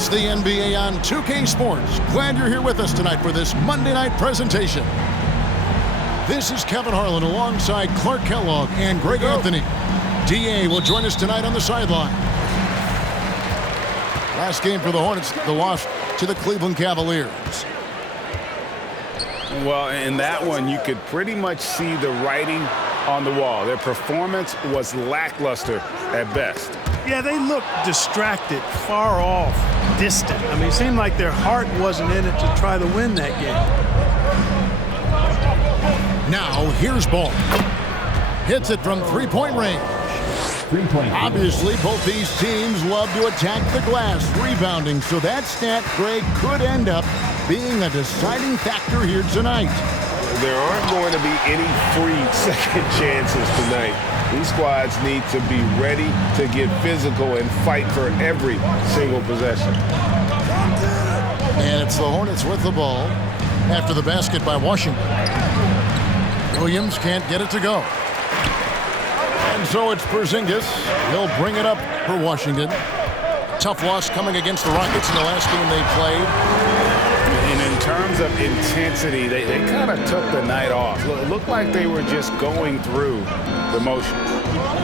It's the NBA on 2K Sports. Glad you're here with us tonight for this Monday night presentation. This is Kevin Harlan alongside Clark Kellogg and Greg Anthony. DA will join us tonight on the sideline. Last game for the Hornets, the loss to the Cleveland Cavaliers. Well, in that one, you could pretty much see the writing on the wall. Their performance was lackluster at best. Yeah, they looked distracted, far off, distant. I mean, it seemed like their heart wasn't in it to try to win that game. Now, here's Ball. Hits it from three-point range. Obviously, both these teams love to attack the glass, rebounding, so that stat, Greg, could end up being a deciding factor here tonight. There aren't going to be any free second chances tonight. These squads need to be ready to get physical and fight for every single possession. And it's the Hornets with the ball after the basket by Washington. Williams can't get it to go. And so it's Porzingis. He'll bring it up for Washington. Tough loss coming against the Rockets in the last game they played. And in terms of intensity, they kind of took the night off. It looked like they were just going through the motion.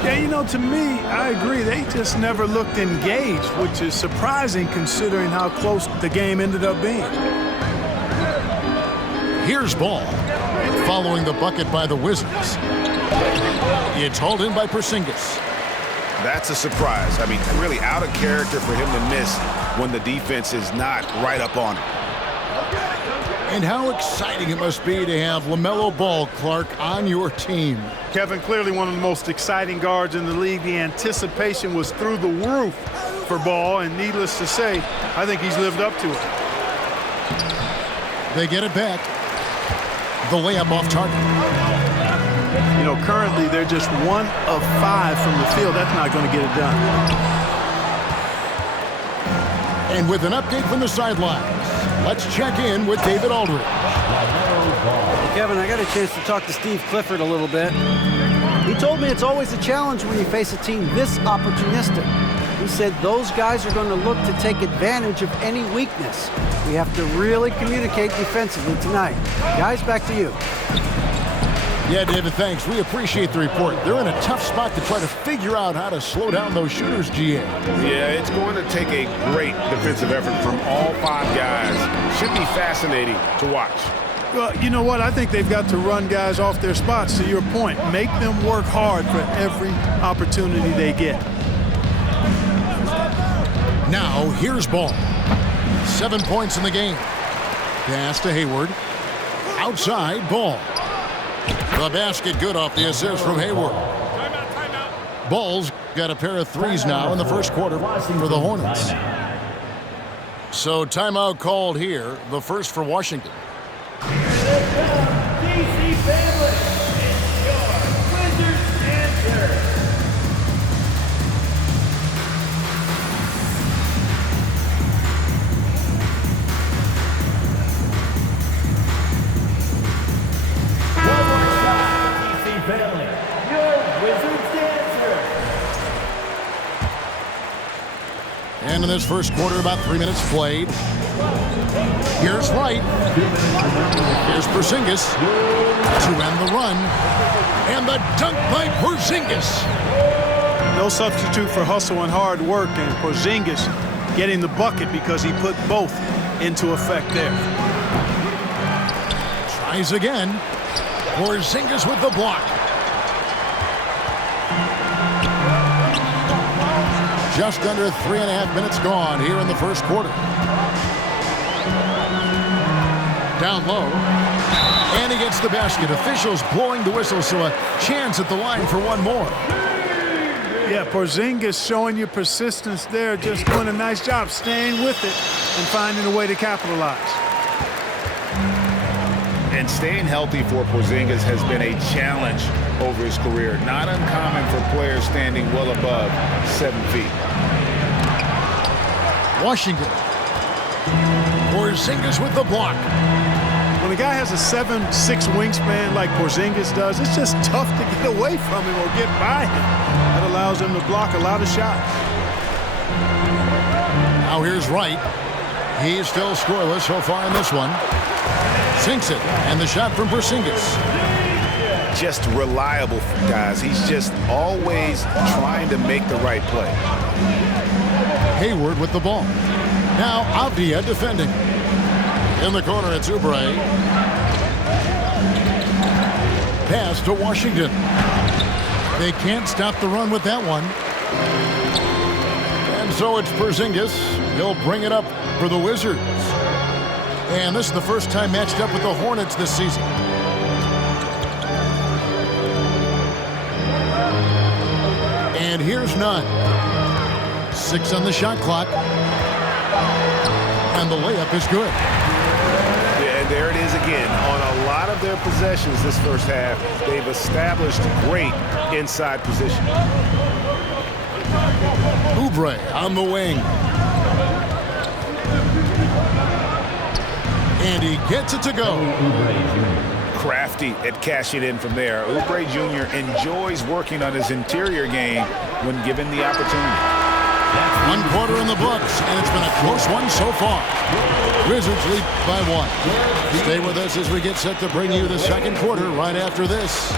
Yeah, you know, to me, I agree. They just never looked engaged, which is surprising considering how close the game ended up being. Here's Ball. Following the bucket by the Wizards. It's hauled in by Porzingis. That's a surprise. I mean, really out of character for him to miss when the defense is not right up on him. And how exciting it must be to have LaMelo Ball, Clark, on your team. Kevin, clearly one of the most exciting guards in the league. The anticipation was through the roof for Ball, and needless to say, I think he's lived up to it. They get it back. The layup off target. You know, currently they're just 1 of 5 from the field. That's not going to get it done. And with an update from the sidelines, let's check in with David Aldridge. Kevin, I got a chance to talk to Steve Clifford a little bit. He told me it's always a challenge when you face a team this opportunistic. He said those guys are going to look to take advantage of any weakness. We have to really communicate defensively tonight. Guys, back to you. Yeah, David, thanks. We appreciate the report. They're in a tough spot to try to figure out how to slow down those shooters, GA. Yeah, it's going to take a great defensive effort from all 5 guys. Should be fascinating to watch. Well, you know what? I think they've got to run guys off their spots, to your point. Make them work hard for every opportunity they get. Now, here's Ball. 7 points in the game. Pass to Hayward. Outside, Ball. The basket good off the assist from Hayward. Ball's got a pair of threes now in the first quarter for the Hornets. So timeout called here, the first for Washington. DC family, it's your Wizards answer. Family, your Wizards answer. And in this first quarter, about 3 minutes played. Here's Wright. Here's Porzingis to end the run. And the dunk by Porzingis. No substitute for hustle and hard work, and Porzingis getting the bucket because he put both into effect there. Tries again. Porzingis with the block. Just under 3.5 minutes gone here in the first quarter. Down low. And he gets the basket. Officials blowing the whistle, so a chance at the line for one more. Yeah, Porzingis showing you persistence there, just doing a nice job staying with it and finding a way to capitalize. And staying healthy for Porzingis has been a challenge over his career. Not uncommon for players standing well above 7 feet. Washington. Porzingis with the block. When a guy has a 7'6" wingspan like Porzingis does, it's just tough to get away from him or get by him. That allows him to block a lot of shots. Now here's Wright. He's still scoreless so far in this one. Sinks it, and the shot from Porzingis. Just reliable, guys. He's just always trying to make the right play. Hayward with the ball. Now Avdia defending. In the corner, it's Oubre. Pass to Washington. They can't stop the run with that one. And so it's Porzingis. He'll bring it up for the Wizards. And this is the first time matched up with the Hornets this season. And here's none. 6 on the shot clock. And the layup is good. Yeah, and there it is again. On a lot of their possessions this first half, they've established great inside position. Oubre on the wing. And he gets it to go. Crafty at cashing in from there. Oubre Jr. enjoys working on his interior game when given the opportunity. 1 quarter in the books, and it's been a close one so far. Wizards lead by 1. Stay with us as we get set to bring you the second quarter right after this.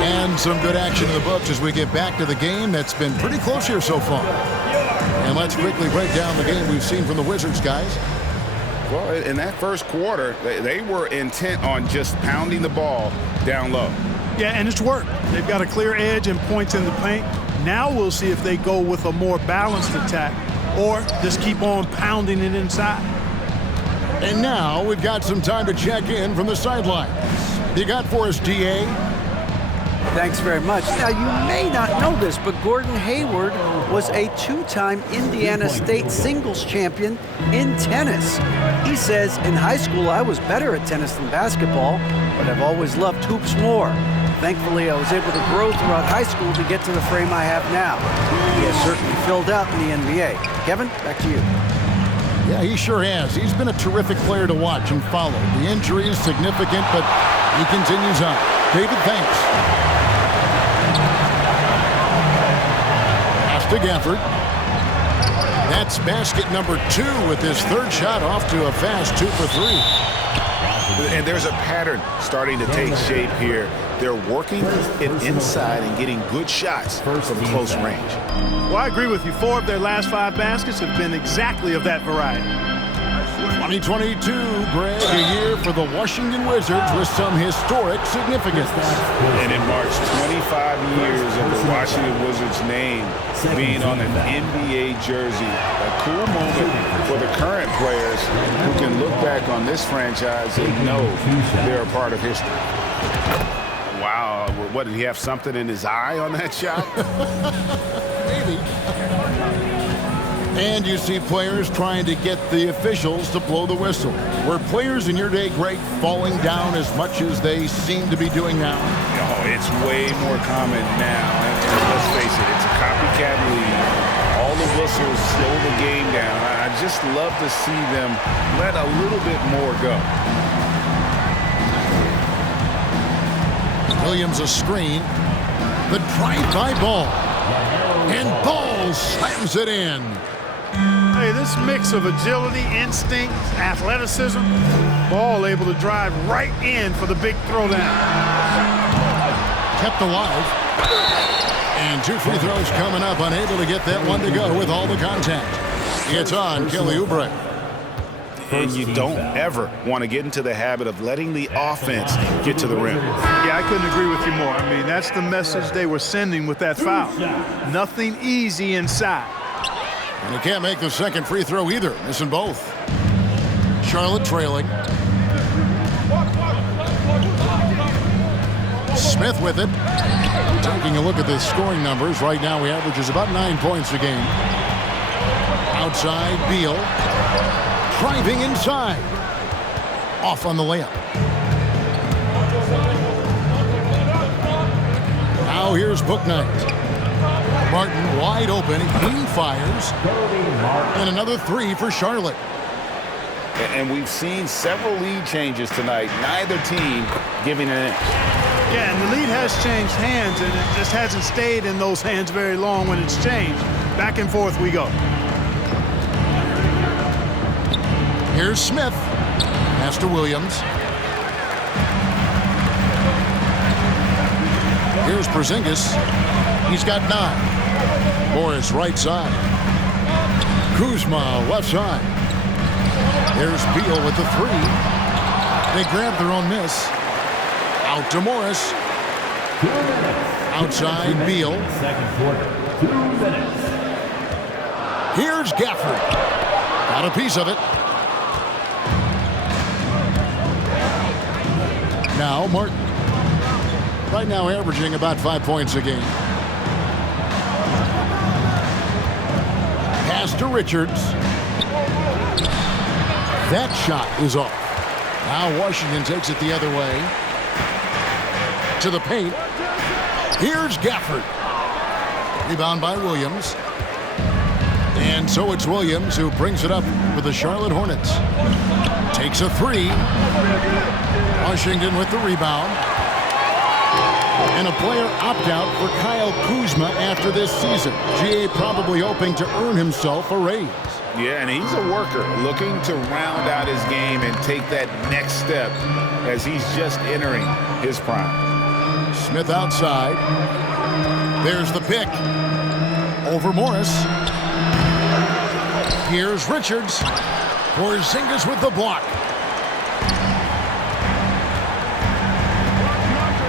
And some good action in the books as we get back to the game that's been pretty close here so far. And let's quickly break down the game we've seen from the Wizards, guys. Well, in that first quarter, they were intent on just pounding the ball down low. Yeah, and it's worked. They've got a clear edge and points in the paint. Now we'll see if they go with a more balanced attack or just keep on pounding it inside. And now we've got some time to check in from the sidelines. You got for us, DA? Thanks very much. Now, you may not know this, but Gordon Hayward was a 2-time Indiana State singles champion in tennis. He says, in high school, I was better at tennis than basketball, but I've always loved hoops more. Thankfully, I was able to grow throughout high school to get to the frame I have now. He has certainly filled out in the NBA. Kevin, back to you. Yeah, he sure has. He's been a terrific player to watch and follow. The injury is significant, but he continues on. David, thanks. To Gafford. That's basket number 2 with his third shot off to a fast 2 for 3. And there's a pattern starting to take shape here. They're working it inside and getting good shots from close range. Well, I agree with you. 4 of their last 5 baskets have been exactly of that variety. 2022, Greg, a year for the Washington Wizards with some historic significance. And it marks 25 years of the Washington Wizards name being on an NBA jersey. A cool moment for the current players who can look back on this franchise and know they're a part of history. Wow, what, did he have something in his eye on that shot? Maybe. And you see players trying to get the officials to blow the whistle. Were players in your day, Greg, falling down as much as they seem to be doing now? Oh, it's way more common now. And let's face it, it's a copycat league. All the whistles slow the game down. I just love to see them let a little bit more go. Williams a screen. The drive-by Ball. And Ball slams it in. Hey, this mix of agility, instinct, athleticism, Ball able to drive right in for the big throwdown. Kept alive. And 2 free throws coming up, unable to get that one to go with all the contact. It's on Kelly Oubre. And you don't ever want to get into the habit of letting the offense get to the rim. Yeah, I couldn't agree with you more. I mean, that's the message they were sending with that foul. Nothing easy inside. And he can't make the second free throw either, missing both. Charlotte trailing. Smith with it. Taking a look at the scoring numbers. Right now he averages about 9 points a game. Outside, Beal. Driving inside. Off on the layup. Now here's Bouknight. Martin wide open. He fires. And another 3 for Charlotte. And we've seen several lead changes tonight. Neither team giving an inch. Yeah, and the lead has changed hands, and it just hasn't stayed in those hands very long when it's changed. Back and forth we go. Here's Smith. Pass to Williams. Here's Porzingis. He's got 9. Morris right side. Kuzma left side. There's Beal with the 3. They grab their own miss. Out to Morris. 2 minutes. Outside Beal. Second quarter. 2 minutes. Here's Gafford. Got a piece of it. Now Martin. Right now averaging about 5 points a game. Pass to Richards. That shot is off. Now Washington takes it the other way. To the paint. Here's Gafford. Rebound by Williams. And so it's Williams who brings it up for the Charlotte Hornets. Takes a 3. Washington with the rebound. And a player opt-out for Kyle Kuzma after this season. GA probably hoping to earn himself a raise. Yeah, and he's a worker looking to round out his game and take that next step as he's just entering his prime. Smith outside. There's the pick. Over Morris. Here's Richards. Porzingis with the block.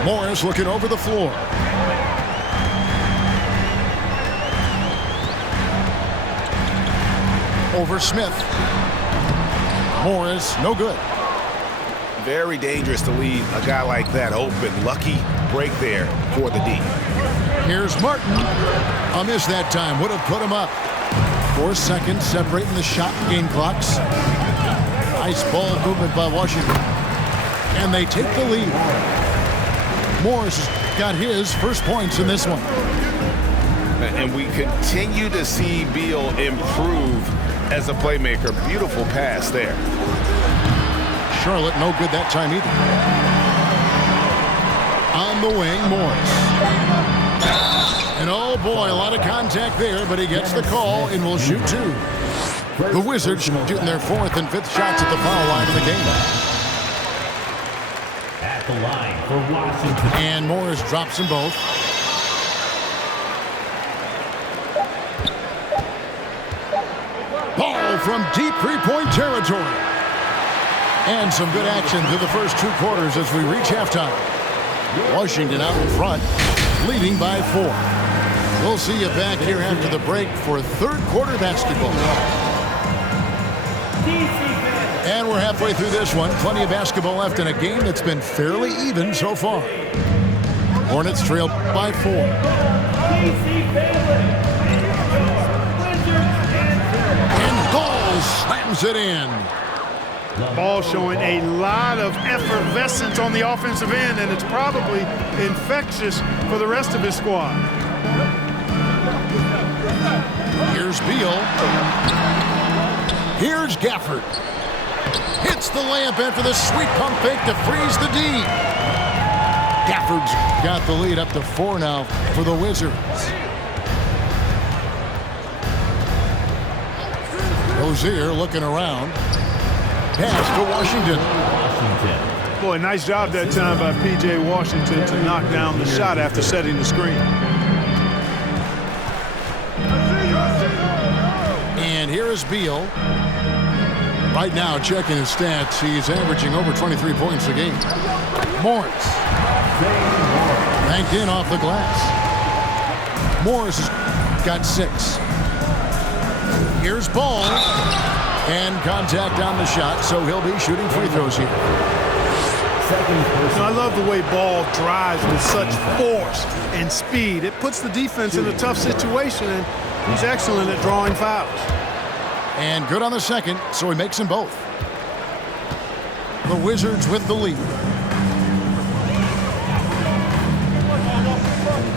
Morris looking over the floor. Over Smith. Morris, no good. Very dangerous to leave a guy like that open. Lucky break there for the D. Here's Martin. A miss that time. Would have put him up. 4 seconds separating the shot and game clocks. Nice ball movement by Washington. And they take the lead. Morris has got his first points in this one. And we continue to see Beal improve as a playmaker. Beautiful pass there. Charlotte no good that time either. On the wing, Morris. And oh boy, a lot of contact there, but he gets the call and will shoot 2. The Wizards shooting their 4th and 5th shots at the foul line of the game. At the line for Washington. And Morris drops them both. Ball from deep 3-point territory. And some good action through the first 2 quarters as we reach halftime. Washington out in front, leading by 4. We'll see you back here after the break for 3rd quarter basketball. And we're halfway through this one. Plenty of basketball left in a game that's been fairly even so far. Hornets trail by 4. And Ball slams it in. Ball showing a lot of effervescence on the offensive end, and it's probably infectious for the rest of his squad. Here's Beal. Here's Gafford. Hits the layup after the sweet pump fake to freeze the D. Gafford's got the lead up to 4 now for the Wizards. Rozier looking around. Pass to Washington. Boy, nice job that time by P.J. Washington to knock down the shot after setting the screen. And here is Beal. Right now, checking his stats, he's averaging over 23 points a game. Morris. Banked in off the glass. Morris has got 6. Here's Ball. And contact on the shot, so he'll be shooting free throws here. I love the way Ball drives with such force and speed. It puts the defense in a tough situation, and he's excellent at drawing fouls. And good on the second, so he makes them both. The Wizards with the lead.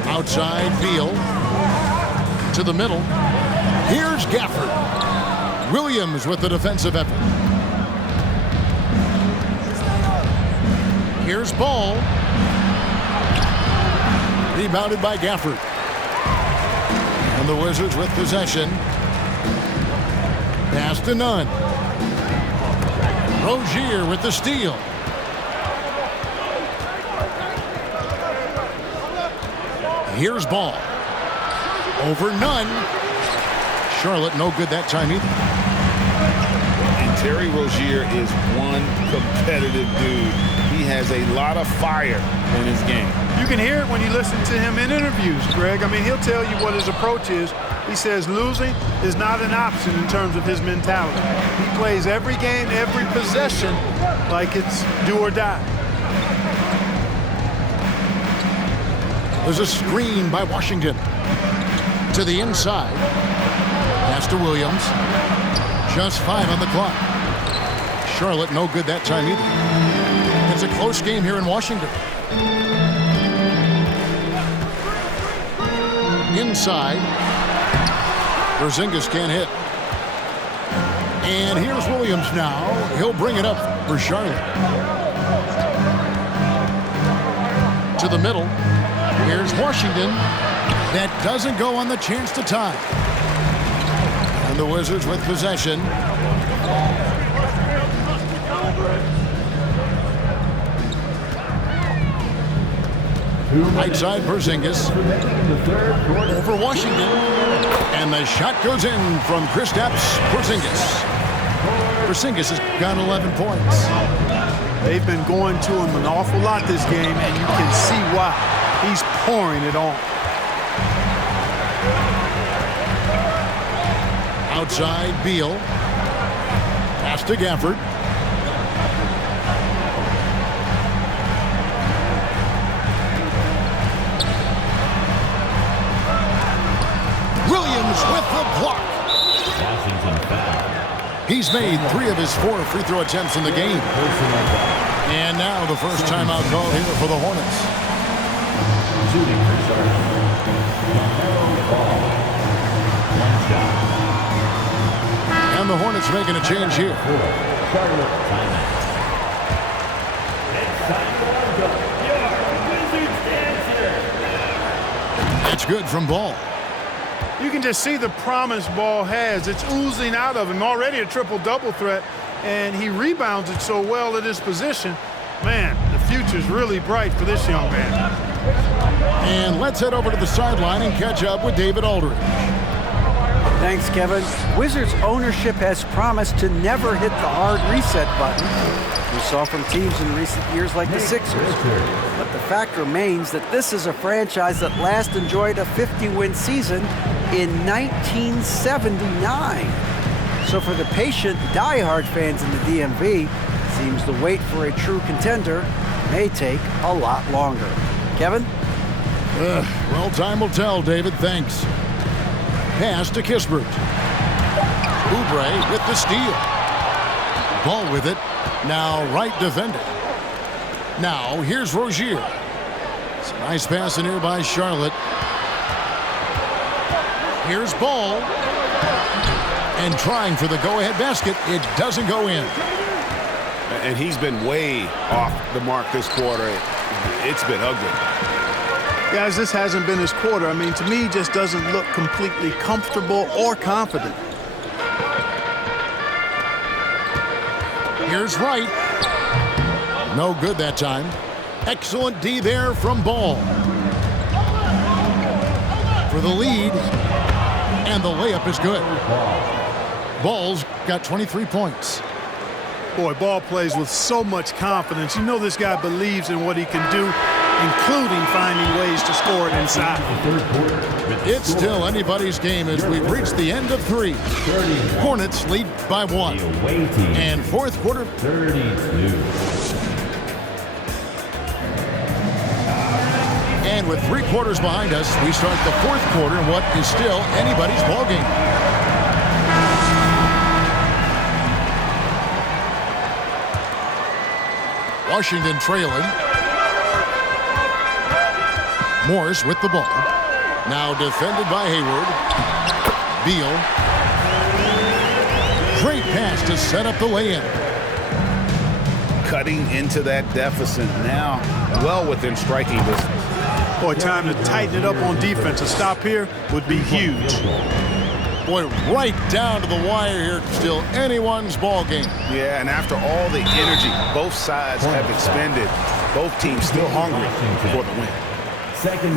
Outside Beal. To the middle. Here's Gafford. Williams with the defensive effort. Here's Ball. Rebounded by Gafford. And the Wizards with possession. Pass to Nunn. Rozier with the steal. Here's Ball. Over Nunn. Charlotte no good that time either. And Terry Rozier is one competitive dude. He has a lot of fire in his game. You can hear it when you listen to him in interviews, Greg. I mean, he'll tell you what his approach is. He says losing is not an option in terms of his mentality. He plays every game, every possession like it's do or die. There's a screen by Washington. To the inside. Pass to Williams. Just 5 on the clock. Charlotte no good that time either. It's a close game here in Washington. Inside. Porzingis can't hit. And here's Williams now. He'll bring it up for Charlotte. To the middle. Here's Washington. That doesn't go on the chance to tie. And the Wizards with possession. Right side Porzingis. Over Washington. And the shot goes in from Kristaps Porzingis. Porzingis has got 11 points. They've been going to him an awful lot this game, and you can see why. He's pouring it on. Outside Beal. Pass to Gafford. Williams with the block. Washington foul. He's made 3 of his 4 free throw attempts in the game. And now the first timeout call here for the Hornets. Shooting for Charlotte. Ball. One shot. And the Hornets making a change here. Charlotte timeout. It's time for your Wizards answer. That's good from Ball. You can just see the promise Ball has. It's oozing out of him. Already a triple-double threat, and he rebounds it so well at his position. Man, the future's really bright for this young man. And let's head over to the sideline and catch up with David Aldridge. Thanks, Kevin. Wizards ownership has promised to never hit the hard reset button. We saw from teams in recent years like the Sixers. But the fact remains that this is a franchise that last enjoyed a 50-win season in 1979. So for the patient, diehard fans in the DMV, seems the wait for a true contender may take a lot longer. Kevin? Well, time will tell, David. Thanks. Pass to Kispert. Oubre with the steal. Ball with it. Now right defender. Now here's Rozier. It's a nice pass in here by Charlotte. Here's Ball. And trying for the go-ahead basket. It doesn't go in. And he's been way off the mark this quarter. It's been ugly. Guys, this hasn't been his quarter. I mean, to me, he just doesn't look completely comfortable or confident. Here's Wright. No good that time. Excellent D there from Ball. For the lead. And the layup is good. Ball's got 23 points. Boy, Ball plays with so much confidence. You know this guy believes in what he can do, including finding ways to score it inside. It's still anybody's game as we've reached the end of 3. Hornets lead by 1. And fourth quarter. 32. And with 3 quarters behind us, we start the fourth quarter in what is still anybody's ballgame. Washington trailing. Morris with the ball. Now defended by Hayward. Beal. Great pass to set up the lay-in. Cutting into that deficit now, well within striking distance. Boy, time to tighten it up on defense. A stop here would be huge. Boy, right down to the wire here. Still anyone's ball game. Yeah, and after all the energy both sides have expended, both teams still hungry for the win.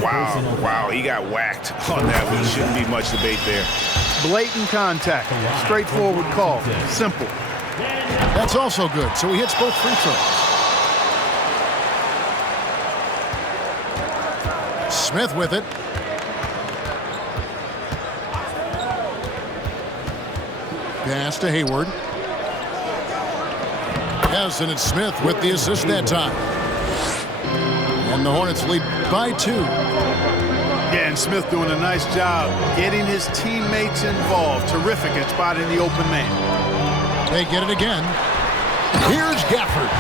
Wow, he got whacked on that one. Shouldn't be much debate there. Blatant contact. Straightforward call. Simple. That's also good. So he hits both free throws. Smith with it. Pass to Hayward. Yes, and it's Smith with the assist that time. And the Hornets lead by 2. Yeah, and Smith doing a nice job getting his teammates involved. Terrific at spotting the open man. They get it again. Here's Gafford.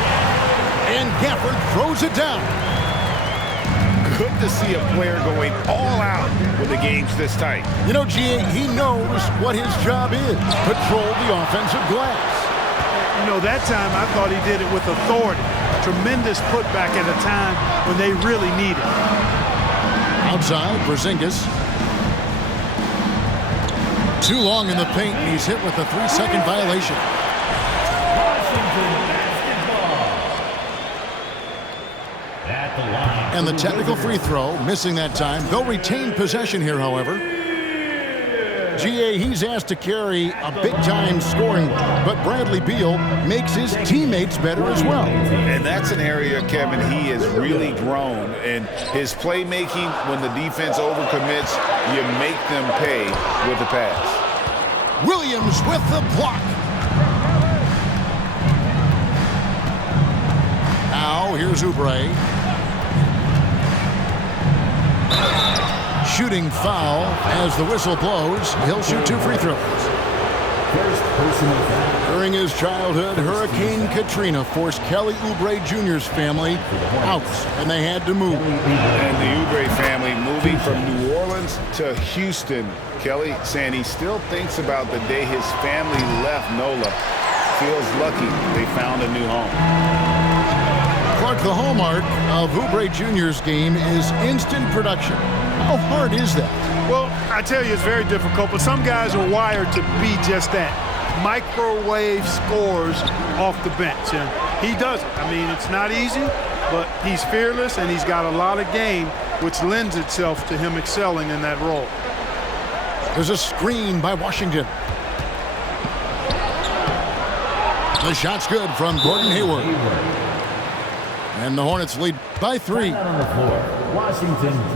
And Gafford throws it down. Good to see a player going all out when the game's this tight. You know, GA, he knows what his job is. Patrol the offensive glass. You know, that time I thought he did it with authority. Tremendous putback at a time when they really need it. Outside, Porzingis. Too long in the paint, and he's hit with a 3-second violation. And the technical free throw, missing that time. They'll retain possession here, however. GA, he's asked to carry a big-time scoring, but Bradley Beal makes his teammates better as well. And that's an area, Kevin, he has really grown. And his playmaking, when the defense overcommits, you make them pay with the pass. Williams with the block. Now, here's Oubre. Shooting foul as the whistle blows. He'll shoot 2 free throws. During his childhood, Hurricane Katrina forced Kelly Oubre Jr.'s family out, and they had to move. And the Oubre family moving from New Orleans to Houston. Kelly saying he still thinks about the day his family left NOLA. Feels lucky they found a new home. Clark, the hallmark of Oubre Jr.'s game is instant production. How hard is that? Well, I tell you, it's very difficult, but some guys are wired to be just that. Microwave scores off the bench, and he does it. I mean, it's not easy, but he's fearless, and he's got a lot of game, which lends itself to him excelling in that role. There's a screen by Washington. The shot's good from Gordon Hayward. And the Hornets lead by 3.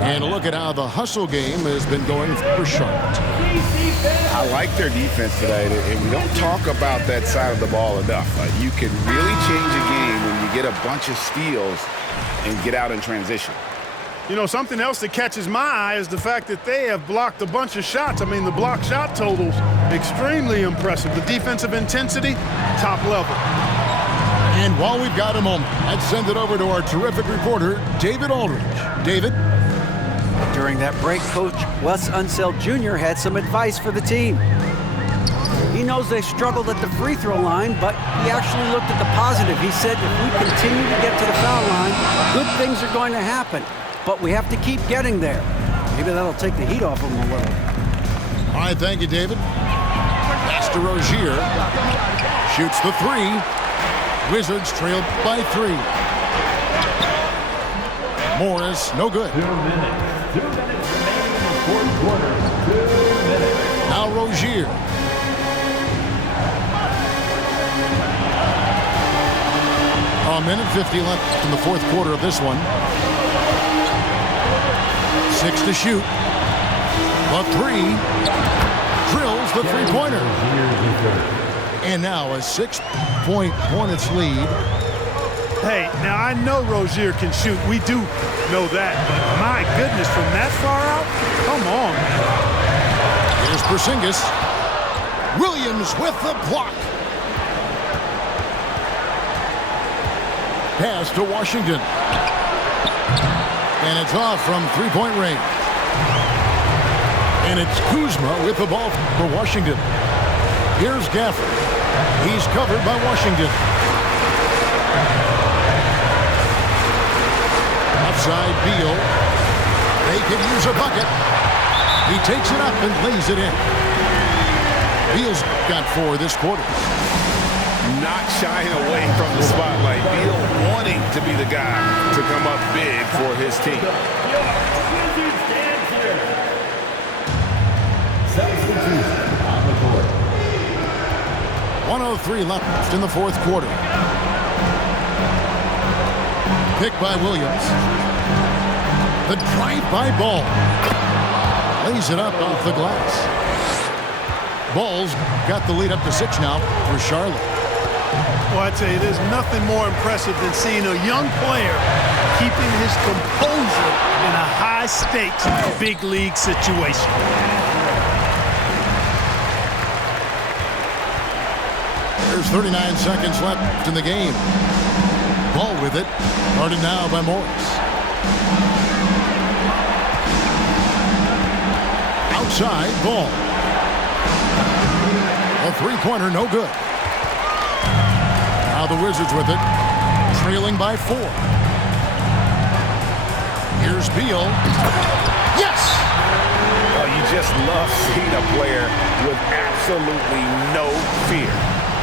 And look at how the hustle game has been going for Charlotte. I like their defense tonight, and we don't talk about that side of the ball enough. You can really change a game when you get a bunch of steals and get out in transition. You know, something else that catches my eye is the fact that they have blocked a bunch of shots. I mean, the block shot totals, extremely impressive. The defensive intensity, top level. And while we've got a moment, let's send it over to our terrific reporter, David Aldridge. David? During that break, Coach Wes Unseld Jr. had some advice for the team. He knows they struggled at the free throw line, but he actually looked at the positive. He said, if we continue to get to the foul line, good things are going to happen, but we have to keep getting there. Maybe that'll take the heat off them a little. All right, thank you, David. Pass to Rozier. Shoots the 3. Wizards trailed by 3. Morris, no good. 2 minutes. 2 minutes remaining in the fourth quarter. 2 minutes. Now Rozier. A minute 50 left in the fourth quarter of this one. 6 to shoot. The 3. Drills the three-pointer. And now a 6-point Hornets lead. Hey, now I know Rozier can shoot. We do know that. But my goodness, from that far out? Come on, man. Here's Porzingis. Williams with the block. Pass to Washington. And it's off from three-point range. And it's Kuzma with the ball for Washington. Here's Gafford. He's covered by Washington. Outside Beal. They could use a bucket. He takes it up and lays it in. Beal's got 4 this quarter. Not shying away from the spotlight. Beal wanting to be the guy to come up big for his team. Wizards stand here. Substitute on the court. 1:03 left in the fourth quarter. Pick by Williams. The drive-by Ball. Lays it up off the glass. Ball's got the lead up to 6 now for Charlotte. Well, I tell you, there's nothing more impressive than seeing a young player keeping his composure in a high-stakes big league situation. There's 39 seconds left in the game. Ball with it. Guarded now by Morris. Outside, Ball. A three-pointer, no good. Now the Wizards with it, trailing by 4. Here's Beal. Yes! Oh, you just love seeing a player with absolutely no fear.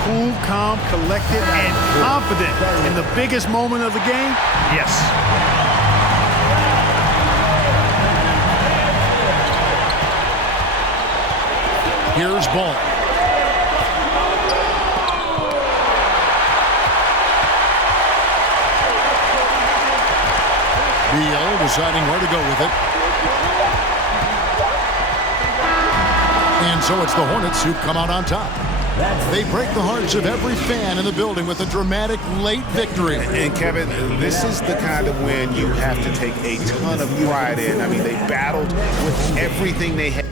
Cool, calm, collected, and confident in the biggest moment of the game? Yes. Here's Ball. Beal deciding where to go with it. And so it's the Hornets who come out on top. They break the hearts of every fan in the building with a dramatic late victory. And Kevin, this is the kind of win you have to take a ton of pride in. I mean, they battled with everything they had.